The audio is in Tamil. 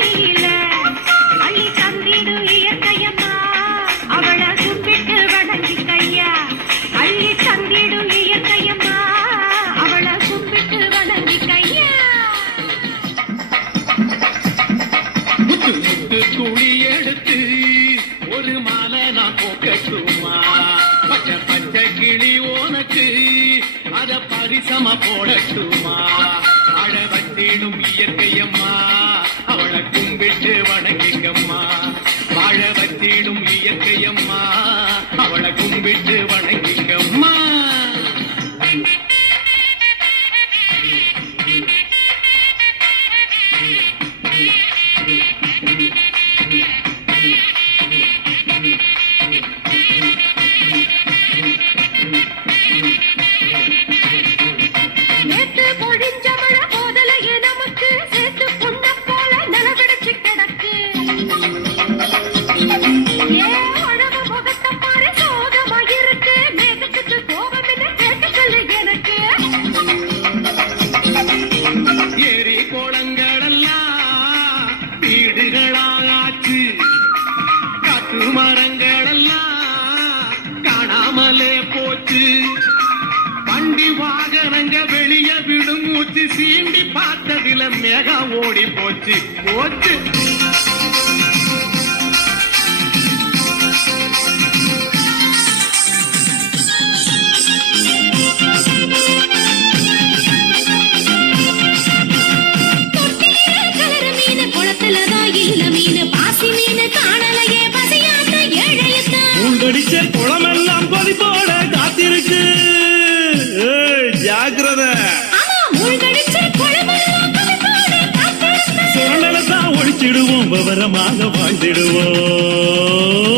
தண்ணியில அள்ளி தந்திடும் இயற்கையம்மா அவளை கும்பிட்டு வணங்கிக்கையா அள்ளி தந்திடும் இயற்கையம்மா அவளை கும்பிட்டு வணங்கிக்கையா முத்து முத்து துளி எடுத்து ஒரு மாலை நான் போக்கட்டுமா பச்சை பச்சை கிளி உனக்கு அத பரிசமா போடட்டுமா அழ வச்சிடும் இயற்கையம்மா அவளை கும்பிட்டு வணங்கிக்கம்மா வாழ வச்சிடும் இயற்கையம்மா அவளை கும்பிட்டு வணங்கிக்கம்மா நேத்து பொழிஞ்ச மழை போதலையே நமக்கு சேர்த்து பொண்ண போல நிலவிடுச்சு கிடக்கு ஏ உழவு முகத்தை பாரு சோகமாயிருக்கு மேகத்துக்கு கோபமில்லை கேட்டுக்கல்லு எனக்கு ஏரி கோளங்களெல்லாம் வீடுகளாச்சு காட்டு மரங்களெல்லாம் காணாமலே போச்சு வண்டி வாகனங்க வெளிய விடும் மூச்சு சீண்டி பார்த்ததில மேகம் ஓடி போச்சு போச்சு கலர மீன் குளத்துலதான் இல்ல மீன் பாசி மீன் காணலையே பசியாத்த ஏழையத்தான் மூழ்கடிச்ச குளமெல்லாம் கொதிப்போட காத்திருக்கு ஜாக்கிரத ஆமா மூழ்கடிச்ச குளமெல்லாம் கொதிப்போட காத்திருக்கு சுரண்டலத்தான் ஒழிச்சிடுவோம் விவரமாக வாழ்ந்திடுவோம்